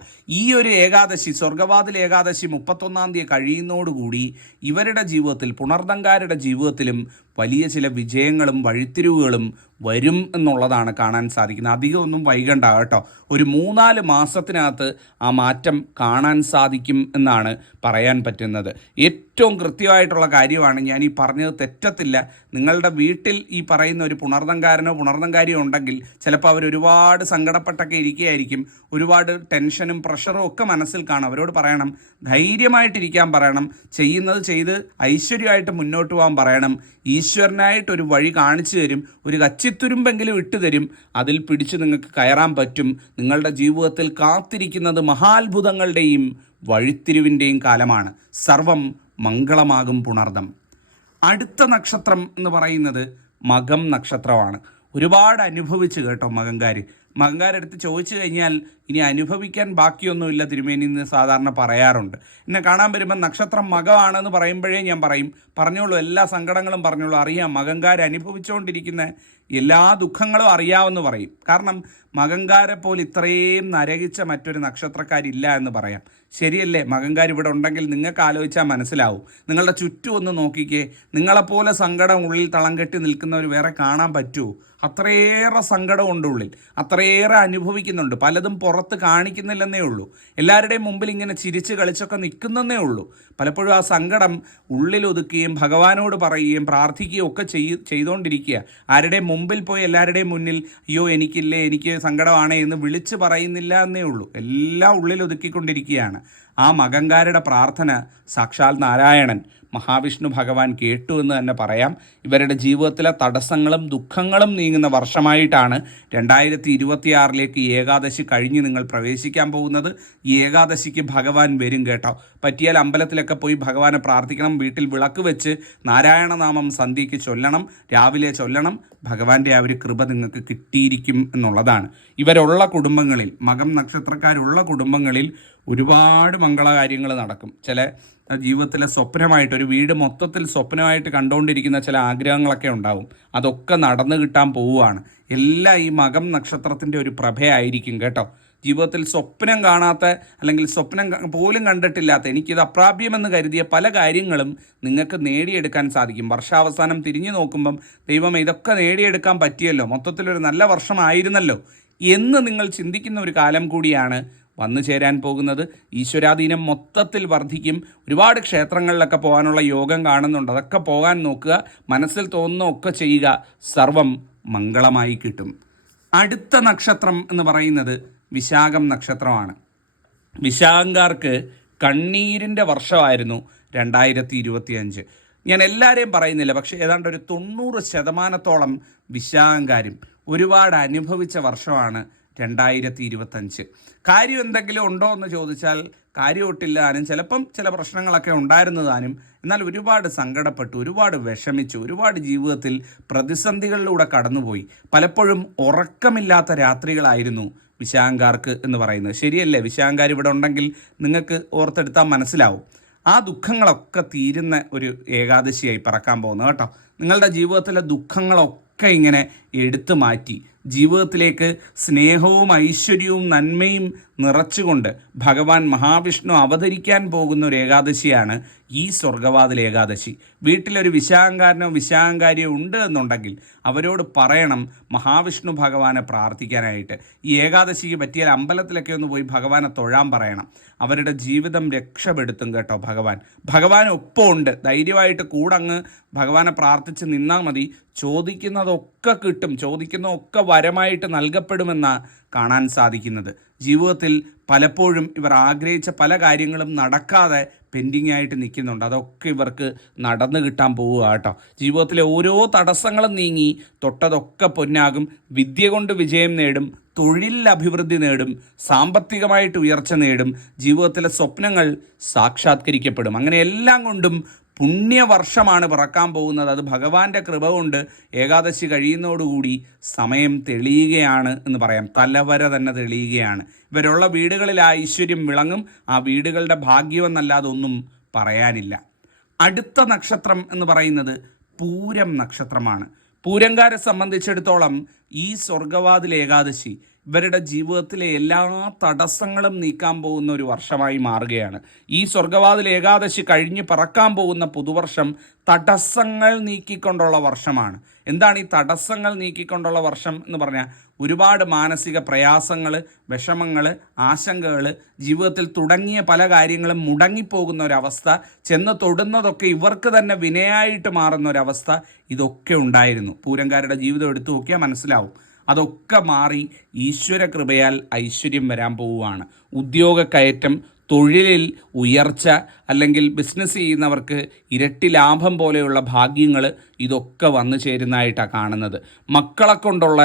ഈ ഒരു ഏകാദശി, സ്വർഗവാതിൽ ഏകാദശി 31 തീയതി കഴിയുന്നതോടുകൂടി ഇവരുടെ ജീവിതത്തിൽ, പുണർദംകാരുടെ ജീവിതത്തിലും വലിയ ചില വിജയങ്ങളും വഴിത്തിരിവുകളും വരും എന്നുള്ളതാണ് കാണാൻ സാധിക്കുന്നത്. അധികം ഒന്നും വൈകണ്ട കേട്ടോ. ഒരു 3-4 മാസത്തിനകത്ത് ആ മാറ്റം കാണാൻ സാധിക്കും എന്നാണ് പറയാൻ പറ്റുന്നത്. ഏറ്റവും കൃത്യമായിട്ടുള്ള കാര്യമാണ് ഞാൻ ഈ പറഞ്ഞത്, തെറ്റത്തില്ല. നിങ്ങളുടെ വീട്ടിൽ ഈ പറയുന്ന ഒരു പുണർദംകാരനോ പുണർദംകാരിയോ ഉണ്ടെങ്കിൽ ചിലപ്പോൾ അവർ ഒരുപാട് സങ്കടപ്പെട്ടൊക്കെ ഇരിക്കുകയായിരിക്കും. ഒരുപാട് ടെൻഷനും പ്രഷറും ഒക്കെ മനസ്സിൽ കാണും. അവരോട് പറയണം, ധൈര്യമായിട്ടിരിക്കാൻ പറയണം. ചെയ്യുന്നത് ചെയ്ത് ഐശ്വര്യമായിട്ട് മുന്നോട്ട് പോകാൻ പറയണം. ഈശ്വരനായിട്ടൊരു വഴി കാണിച്ചു തരും. ഒരു കച്ചിത്തുരുമ്പെങ്കിലും ഇട്ട് തരും. അതിൽ പിടിച്ച് നിങ്ങൾക്ക് കയറാൻ പറ്റും. നിങ്ങളുടെ ജീവിതത്തിൽ കാത്തിരിക്കുന്നത് മഹാത്ഭുതങ്ങളുടെയും വഴിത്തിരിവിൻ്റെയും കാലമാണ്. സർവം മംഗളമാകും പുണർദം. അടുത്ത നക്ഷത്രം എന്ന് പറയുന്നത് മകം നക്ഷത്രമാണ്. ഒരുപാട് അനുഭവിച്ച് കേട്ടോ മകൻകാരെടുത്ത് ചോദിച്ചു കഴിഞ്ഞാൽ ഇനി അനുഭവിക്കാൻ ബാക്കിയൊന്നുമില്ല തിരുമേനി എന്ന് സാധാരണ പറയാറുണ്ട്. എന്നെ കാണാൻ വരുമ്പോൾ നക്ഷത്രം മകമാണെന്ന് പറയുമ്പോഴേ ഞാൻ പറഞ്ഞോളൂ, എല്ലാ സങ്കടങ്ങളും പറഞ്ഞോളൂ. അറിയാം, മകൻകാർ അനുഭവിച്ചുകൊണ്ടിരിക്കുന്ന എല്ലാ ദുഃഖങ്ങളും അറിയാമെന്ന് പറയും. കാരണം മകൻകാരെ പോലെ ഇത്രയും നരകിച്ച മറ്റൊരു നക്ഷത്രക്കാരില്ല എന്ന് പറയാം. ശരിയല്ലേ? മകൻകാർ ഇവിടെ ഉണ്ടെങ്കിൽ നിങ്ങൾക്ക് ആലോചിച്ചാൽ മനസ്സിലാവും. നിങ്ങളുടെ ചുറ്റും ഒന്ന് നോക്കിക്കേ. നിങ്ങളെപ്പോലെ സങ്കടം ഉള്ളിൽ തളം കെട്ടി നിൽക്കുന്നവർ വേറെ കാണാൻ പറ്റുമോ? അത്രയേറെ സങ്കടമുണ്ട് ഉള്ളിൽ, അത്രയേറെ അനുഭവിക്കുന്നുണ്ട്. പലതും പുറത്ത് കാണിക്കുന്നില്ലെന്നേ ഉള്ളൂ. എല്ലാവരുടെയും മുമ്പിൽ ഇങ്ങനെ ചിരിച്ച് കളിച്ചൊക്കെ നിൽക്കുന്നതേ ഉള്ളൂ. പലപ്പോഴും ആ സങ്കടം ഉള്ളിൽ ഒതുക്കുകയും ഭഗവാനോട് പറയുകയും പ്രാർത്ഥിക്കുകയും ഒക്കെ ചെയ്തുകൊണ്ടിരിക്കുക. ആരുടെയും മുമ്പിൽ പോയി എല്ലാവരുടെയും മുന്നിൽ അയ്യോ എനിക്കില്ലേ, എനിക്ക് സങ്കടമാണേ എന്ന് വിളിച്ച് പറയുന്നില്ല എന്നേ ഉള്ളൂ. എല്ലാം ഉള്ളിൽ ഒതുക്കിക്കൊണ്ടിരിക്കുകയാണ്. ആ മകൻകാരുടെ പ്രാർത്ഥന സാക്ഷാൽ നാരായണൻ മഹാവിഷ്ണു ഭഗവാൻ കേട്ടു എന്ന് തന്നെ പറയാം. ഇവരുടെ ജീവിതത്തിലെ തടസ്സങ്ങളും ദുഃഖങ്ങളും നീങ്ങുന്ന വർഷമായിട്ടാണ് 2026 ഏകാദശി കഴിഞ്ഞ് നിങ്ങൾ പ്രവേശിക്കാൻ പോകുന്നത്. ഈ ഏകാദശിക്ക് ഭഗവാൻ വരും കേട്ടോ. പറ്റിയാൽ അമ്പലത്തിലൊക്കെ പോയി ഭഗവാനെ പ്രാർത്ഥിക്കണം. വീട്ടിൽ വിളക്ക് വെച്ച് നാരായണനാമം സന്ധ്യയ്ക്ക് ചൊല്ലണം, രാവിലെ ചൊല്ലണം. ഭഗവാന്റെ ആ ഒരു കൃപ നിങ്ങൾക്ക് കിട്ടിയിരിക്കും എന്നുള്ളതാണ്. ഇവരുള്ള കുടുംബങ്ങളിൽ, മകം നക്ഷത്രക്കാരുള്ള കുടുംബങ്ങളിൽ ഒരുപാട് മംഗളകാര്യങ്ങൾ നടക്കും. ചില ജീവിതത്തിലെ സ്വപ്നമായിട്ട്, ഒരു വീട് മൊത്തത്തിൽ സ്വപ്നമായിട്ട് കണ്ടുകൊണ്ടിരിക്കുന്ന ചില ആഗ്രഹങ്ങളൊക്കെ ഉണ്ടാവും. അതൊക്കെ നടന്നു കിട്ടാൻ പോവുകയാണ്. എല്ലാം ഈ മകം നക്ഷത്രത്തിൻ്റെ ഒരു പ്രഭയായിരിക്കും കേട്ടോ. ജീവിതത്തിൽ സ്വപ്നം കാണാത്ത, അല്ലെങ്കിൽ സ്വപ്നം പോലും കണ്ടിട്ടില്ലാത്ത, എനിക്കിത് അപ്രാപ്യമെന്ന് കരുതിയ പല കാര്യങ്ങളും നിങ്ങൾക്ക് നേടിയെടുക്കാൻ സാധിക്കും. വർഷാവസാനം തിരിഞ്ഞു നോക്കുമ്പം ദൈവം ഇതൊക്കെ നേടിയെടുക്കാൻ പറ്റിയല്ലോ, മൊത്തത്തിലൊരു നല്ല വർഷമായിരുന്നല്ലോ എന്ന് നിങ്ങൾ ചിന്തിക്കുന്ന ഒരു കാലം കൂടിയാണ് വന്നു ചേരാൻ പോകുന്നത്. ഈശ്വരാധീനം മൊത്തത്തിൽ വർദ്ധിക്കും. ഒരുപാട് ക്ഷേത്രങ്ങളിലൊക്കെ പോകാനുള്ള യോഗം കാണുന്നുണ്ട്. അതൊക്കെ പോകാൻ നോക്കുക. മനസ്സിൽ തോന്നുന്ന ഒക്കെ ചെയ്യുക. സർവം മംഗളമായി കിട്ടും. അടുത്ത നക്ഷത്രം എന്ന് പറയുന്നത് വിശാഖം നക്ഷത്രമാണ്. വിശാഖക്കാർക്ക് കണ്ണീരിൻ്റെ വർഷമായിരുന്നു 2025. ഞാൻ എല്ലാവരെയും പറയുന്നില്ല, പക്ഷേ ഏതാണ്ട് ഒരു 90% വിശാഖക്കാരും ഒരുപാട് അനുഭവിച്ച വർഷമാണ് 2025. കാര്യം എന്തെങ്കിലും ഉണ്ടോ എന്ന് ചോദിച്ചാൽ കാര്യമൊട്ടില്ല താനും. ചിലപ്പം ചില പ്രശ്നങ്ങളൊക്കെ ഉണ്ടായിരുന്നു താനും. എന്നാൽ ഒരുപാട് സങ്കടപ്പെട്ടു, ഒരുപാട് വിഷമിച്ചു, ഒരുപാട് ജീവിതത്തിൽ പ്രതിസന്ധികളിലൂടെ കടന്നുപോയി. പലപ്പോഴും ഉറക്കമില്ലാത്ത രാത്രികളായിരുന്നു വിശാഖങ്കാർക്ക് എന്ന് പറയുന്നത്. ശരിയല്ലേ? വിശാഖങ്കാർ ഇവിടെ ഉണ്ടെങ്കിൽ നിങ്ങൾക്ക് ഓർത്തെടുത്താൽ മനസ്സിലാവും. ആ ദുഃഖങ്ങളൊക്കെ തീരുന്ന ഒരു ഏകാദശിയായി പിറക്കാൻ പോകുന്നത് കേട്ടോ. നിങ്ങളുടെ ജീവിതത്തിലെ ദുഃഖങ്ങളൊക്കെ ഇങ്ങനെ എടുത്തു മാറ്റി ജീവിതത്തിലേക്ക് സ്നേഹവും ഐശ്വര്യവും നന്മയും നിറച്ചുകൊണ്ട് ഭഗവാൻ മഹാവിഷ്ണു അവതരിക്കാൻ പോകുന്ന ഒരു ഏകാദശിയാണ് ഈ സ്വർഗവാതിൽ ഏകാദശി. വീട്ടിലൊരു വിശാഖങ്കാരനോ വിശാഖങ്കാരിയോ ഉണ്ട് എന്നുണ്ടെങ്കിൽ അവരോട് പറയണം മഹാവിഷ്ണു ഭഗവാനെ പ്രാർത്ഥിക്കാനായിട്ട്. ഈ ഏകാദശിക്ക് പറ്റിയാൽ അമ്പലത്തിലൊക്കെ ഒന്ന് പോയി ഭഗവാനെ തൊഴാൻ പറയണം. അവരുടെ ജീവിതം രക്ഷപ്പെടുത്തും കേട്ടോ ഭഗവാൻ ഒപ്പമുണ്ട്. ധൈര്യമായിട്ട് കൂടങ്ങ് ഭഗവാനെ പ്രാർത്ഥിച്ച് നിന്നാൽ മതി. ചോദിക്കുന്നതൊക്കെ കിട്ടും, ചോദിക്കുന്നതൊക്കെ വരമായിട്ട് നൽകപ്പെടുമെന്നാണ് കാണാൻ സാധിക്കുന്നത്. ജീവിതത്തിൽ പലപ്പോഴും ഇവർ ആഗ്രഹിച്ച പല കാര്യങ്ങളും നടക്കാതെ പെൻഡിങ് ആയിട്ട് നിൽക്കുന്നുണ്ട്. അതൊക്കെ ഇവർക്ക് നടന്നു കിട്ടാൻ പോവുക കേട്ടോ. ജീവിതത്തിലെ ഓരോ തടസ്സങ്ങളും നീങ്ങി തൊട്ടതൊക്കെ പൊന്നാകും. വിദ്യ കൊണ്ട് വിജയം നേടും, തൊഴിൽ അഭിവൃദ്ധി നേടും, സാമ്പത്തികമായിട്ട് ഉയർച്ച നേടും, ജീവിതത്തിലെ സ്വപ്നങ്ങൾ സാക്ഷാത്കരിക്കപ്പെടും. അങ്ങനെ എല്ലാം കൊണ്ടും പുണ്യവർഷമാണ് പിറക്കാൻ പോകുന്നത്. അത് ഭഗവാന്റെ കൃപ കൊണ്ട് ഏകാദശി കഴിയുന്നതോടുകൂടി സമയം തെളിയുകയാണ് എന്ന് പറയാം. തലവര തന്നെ തെളിയുകയാണ്. ഇവരുള്ള വീടുകളിൽ ആ ഐശ്വര്യം വിളങ്ങും. ആ വീടുകളുടെ ഭാഗ്യമെന്നല്ലാതെ ഒന്നും പറയാനില്ല. അടുത്ത നക്ഷത്രം എന്ന് പറയുന്നത് പൂരം നക്ഷത്രമാണ്. പൂരംകാരെ സംബന്ധിച്ചിടത്തോളം ഈ സ്വർഗവാതിൽ ഏകാദശി ഇവരുടെ ജീവിതത്തിലെ എല്ലാ തടസ്സങ്ങളും നീക്കാൻ പോകുന്ന ഒരു വർഷമായി മാറുകയാണ്. ഈ സ്വർഗവാതിൽ ഏകാദശി കഴിഞ്ഞ് പറക്കാൻ പോകുന്ന പുതുവർഷം തടസ്സങ്ങൾ നീക്കിക്കൊണ്ടുള്ള വർഷമാണ്. എന്താണ് ഈ തടസ്സങ്ങൾ നീക്കിക്കൊണ്ടുള്ള വർഷം എന്ന് പറഞ്ഞാൽ? ഒരുപാട് മാനസിക പ്രയാസങ്ങൾ, വിഷമങ്ങൾ, ആശങ്കകൾ, ജീവിതത്തിൽ തുടങ്ങിയ പല കാര്യങ്ങളും മുടങ്ങിപ്പോകുന്ന ഒരവസ്ഥ, ചെന്ന് തൊടുന്നതൊക്കെ ഇവർക്ക് തന്നെ വിനയായിട്ട് മാറുന്ന ഒരവസ്ഥ, ഇതൊക്കെ ഉണ്ടായിരുന്നു. പൂരംകാരുടെ ജീവിതം എടുത്തു നോക്കിയാൽ മനസ്സിലാവും. അതൊക്കെ മാറി ഈശ്വര കൃപയാൽ ഐശ്വര്യം വരാൻ പോവുകയാണ്. ഉദ്യോഗക്കയറ്റം, തൊഴിലിൽ ഉയർച്ച, അല്ലെങ്കിൽ ബിസിനസ് ചെയ്യുന്നവർക്ക് ഇരട്ടി ലാഭം പോലെയുള്ള ഭാഗ്യങ്ങൾ ഇതൊക്കെ വന്നു ചേരുന്നതായിട്ടാണ് കാണുന്നത്. മക്കളെ കൊണ്ടുള്ള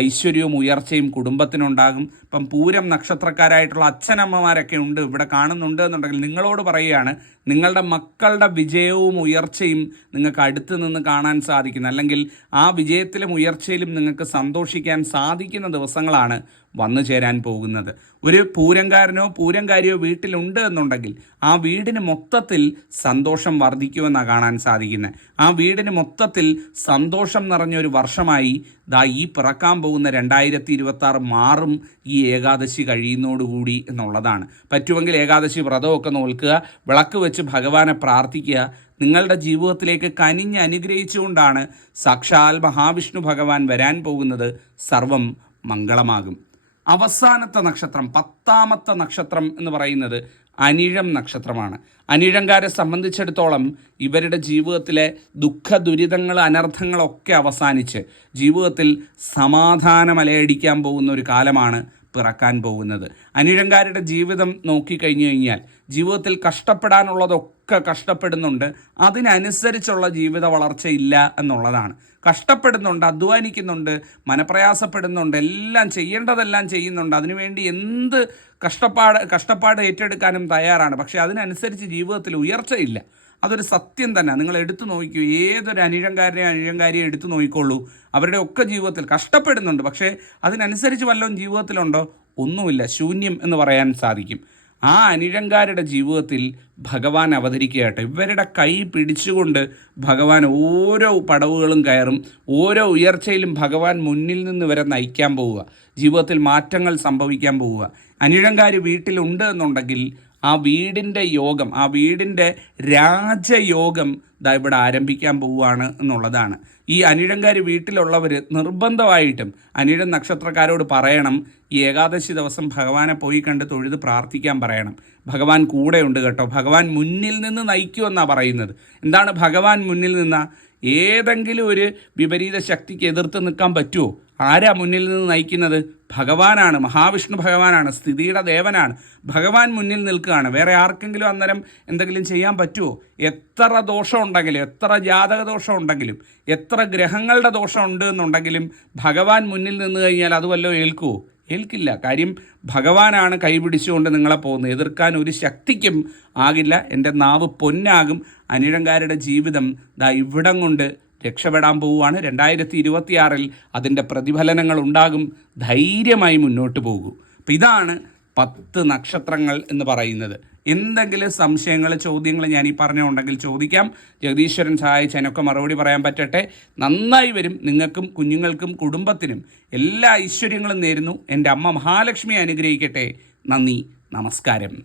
ഐശ്വര്യവും ഉയർച്ചയും കുടുംബത്തിനുണ്ടാകും. ഇപ്പം പൂരം നക്ഷത്രക്കാരായിട്ടുള്ള അച്ഛനമ്മമാരൊക്കെ ഉണ്ട് ഇവിടെ കാണുന്നുണ്ട് എന്നുണ്ടെങ്കിൽ നിങ്ങളോട് പറയുകയാണ്, നിങ്ങളുടെ മക്കളുടെ വിജയവും ഉയർച്ചയും നിങ്ങൾക്ക് അടുത്ത് നിന്ന് കാണാൻ സാധിക്കുന്ന, അല്ലെങ്കിൽ ആ വിജയത്തിലും ഉയർച്ചയിലും നിങ്ങൾക്ക് സന്തോഷിക്കാൻ സാധിക്കുന്ന ദിവസങ്ങളാണ് വന്നു ചേരാൻ പോകുന്നത്. ഒരു പൂരംകാരനോ പൂരംകാരിയോ വീട്ടിലുണ്ട് എന്നുണ്ടെങ്കിൽ ആ വീടിന് മൊത്തത്തിൽ സന്തോഷം വർദ്ധിക്കുമെന്നാണ് കാണാൻ സാധിക്കുന്നത്. ആ വീടിന് മൊത്തത്തിൽ സന്തോഷം നിറഞ്ഞൊരു വർഷമായി ഈ പിറക്കാൻ പോകുന്ന 2026 മാറും ഈ ഏകാദശി കഴിയുന്നതോടുകൂടി എന്നുള്ളതാണ്. പറ്റുമെങ്കിൽ ഏകാദശി വ്രതമൊക്കെ നോൽക്കുക, വിളക്ക് വെച്ച് ഭഗവാനെ പ്രാർത്ഥിക്കുക. നിങ്ങളുടെ ജീവിതത്തിലേക്ക് കനിഞ്ഞ് അനുഗ്രഹിച്ചുകൊണ്ടാണ് സാക്ഷാൽ മഹാവിഷ്ണു ഭഗവാൻ വരാൻ പോകുന്നത്. സർവം മംഗളമാകും. അവസാനത്തെ നക്ഷത്രം, 10ാമത്തെ നക്ഷത്രം എന്ന് പറയുന്നത് അനിഴം നക്ഷത്രമാണ്. അനിഴംകാരെ സംബന്ധിച്ചിടത്തോളം ഇവരുടെ ജീവിതത്തിലെ ദുഃഖ ദുരിതങ്ങൾ, അനർത്ഥങ്ങളൊക്കെ അവസാനിച്ച് ജീവിതത്തിൽ സമാധാനം അലയടിക്കാൻ പോകുന്ന ഒരു കാലമാണ് പിറക്കാൻ പോകുന്നത്. അനിഴംകാരുടെ ജീവിതം നോക്കിക്കഴിഞ്ഞു കഴിഞ്ഞാൽ ജീവിതത്തിൽ കഷ്ടപ്പെടാനുള്ളതൊക്കെ കഷ്ടപ്പെടുന്നുണ്ട്. അതിനനുസരിച്ചുള്ള ജീവിത വളർച്ചയില്ല എന്നുള്ളതാണ്. കഷ്ടപ്പെടുന്നുണ്ട്, അധ്വാനിക്കുന്നുണ്ട്, മനപ്രയാസപ്പെടുന്നുണ്ട്, എല്ലാം ചെയ്യേണ്ടതെല്ലാം ചെയ്യുന്നുണ്ട്. അതിനുവേണ്ടി എന്ത് കഷ്ടപ്പാട് ഏറ്റെടുക്കാനും തയ്യാറാണ്. പക്ഷേ അതിനനുസരിച്ച് ജീവിതത്തിൽ ഉയർച്ചയില്ല. അതൊരു സത്യം തന്നെ. നിങ്ങൾ എടുത്തു നോക്കൂ, ഏതൊരു അനിഴംകാരിയെ എടുത്തു നോക്കിക്കോളൂ. അവരുടെ ഒക്കെ ജീവിതത്തിൽ കഷ്ടപ്പെടുന്നുണ്ട്, പക്ഷേ അതിനനുസരിച്ച് വല്ലതും ജീവിതത്തിലുണ്ടോ? ഒന്നുമില്ല, ശൂന്യം എന്ന് പറയാൻ സാധിക്കും. ആ അനിഴംകാരുടെ ജീവിതത്തിൽ ഭഗവാൻ അവതരിക്കുകയാട്ടെ. ഇവരുടെ കൈ പിടിച്ചുകൊണ്ട് ഭഗവാൻ ഓരോ പടവുകളും കയറും. ഓരോ ഉയർച്ചയിലും ഭഗവാൻ മുന്നിൽ നിന്ന് വരെ നയിക്കാൻ പോവുക. ജീവിതത്തിൽ മാറ്റങ്ങൾ സംഭവിക്കാൻ പോവുക. അനിഴംകാർ വീട്ടിലുണ്ട് എന്നുണ്ടെങ്കിൽ ആ വീടിൻ്റെ യോഗം, ആ വീടിൻ്റെ രാജയോഗം ഇവിടെ ആരംഭിക്കാൻ പോവുകയാണ് എന്നുള്ളതാണ്. ഈ അനിഴംകാർ വീട്ടിലുള്ളവർ നിർബന്ധമായിട്ടും അനിഴം നക്ഷത്രക്കാരോട് പറയണം, ഈ ഏകാദശി ദിവസം ഭഗവാനെ പോയി കണ്ട് തൊഴുത് പ്രാർത്ഥിക്കാൻ പറയണം. ഭഗവാൻ കൂടെയുണ്ട് കേട്ടോ. ഭഗവാൻ മുന്നിൽ നിന്ന് നയിക്കുമെന്നാണ് പറയുന്നത്. എന്താണ് ഭഗവാൻ മുന്നിൽ നിന്ന? ഏതെങ്കിലും ഒരു വിപരീത ശക്തിക്ക് എതിർത്ത് നിൽക്കാൻ പറ്റുമോ? ആരാ മുന്നിൽ നിന്ന് നയിക്കുന്നത്? ഭഗവാനാണ്. മഹാവിഷ്ണു ഭഗവാനാണ്, സ്ഥിതിയുടെ ദേവനാണ്. ഭഗവാൻ മുന്നിൽ നിൽക്കുകയാണ്. വേറെ ആർക്കെങ്കിലും അന്നേരം എന്തെങ്കിലും ചെയ്യാൻ പറ്റുമോ? എത്ര ദോഷം ഉണ്ടെങ്കിലും, എത്ര ജാതക ദോഷം ഉണ്ടെങ്കിലും, എത്ര ഗ്രഹങ്ങളുടെ ദോഷം ഉണ്ട് എന്നുണ്ടെങ്കിലും ഭഗവാൻ മുന്നിൽ നിന്ന് കഴിഞ്ഞാൽ അത് വല്ലതും ഏൽക്കുമോ? ഏൽക്കില്ല. കാര്യം ഭഗവാനാണ് കൈപിടിച്ചുകൊണ്ട് നിങ്ങളെ പോകുന്നത്. എതിർക്കാൻ ഒരു ശക്തിക്കും ആകില്ല. എൻ്റെ നാവ് പൊന്നാകും. അനിഴംകാരുടെ ജീവിതം ഇവിടം കൊണ്ട് രക്ഷപ്പെടാൻ പോവുകയാണ്. 2026 അതിൻ്റെ പ്രതിഫലനങ്ങൾ ഉണ്ടാകും. ധൈര്യമായി മുന്നോട്ട് പോകൂ. അപ്പം ഇതാണ് 10 നക്ഷത്രങ്ങൾ എന്ന് പറയുന്നത്. എന്തെങ്കിലും സംശയങ്ങൾ, ചോദ്യങ്ങൾ ഞാൻ ഈ പറഞ്ഞുണ്ടെങ്കിൽ ചോദിക്കാം. ജഗദീശ്വരൻ സഹായിച്ച് അതിനൊക്കെ മറുപടി പറയാൻ പറ്റട്ടെ. നന്നായി വരും. നിങ്ങൾക്കും കുഞ്ഞുങ്ങൾക്കും കുടുംബത്തിനും എല്ലാ ഐശ്വര്യങ്ങളും നേരുന്നു. എൻ്റെ അമ്മ മഹാലക്ഷ്മി അനുഗ്രഹിക്കട്ടെ. നന്ദി, നമസ്കാരം.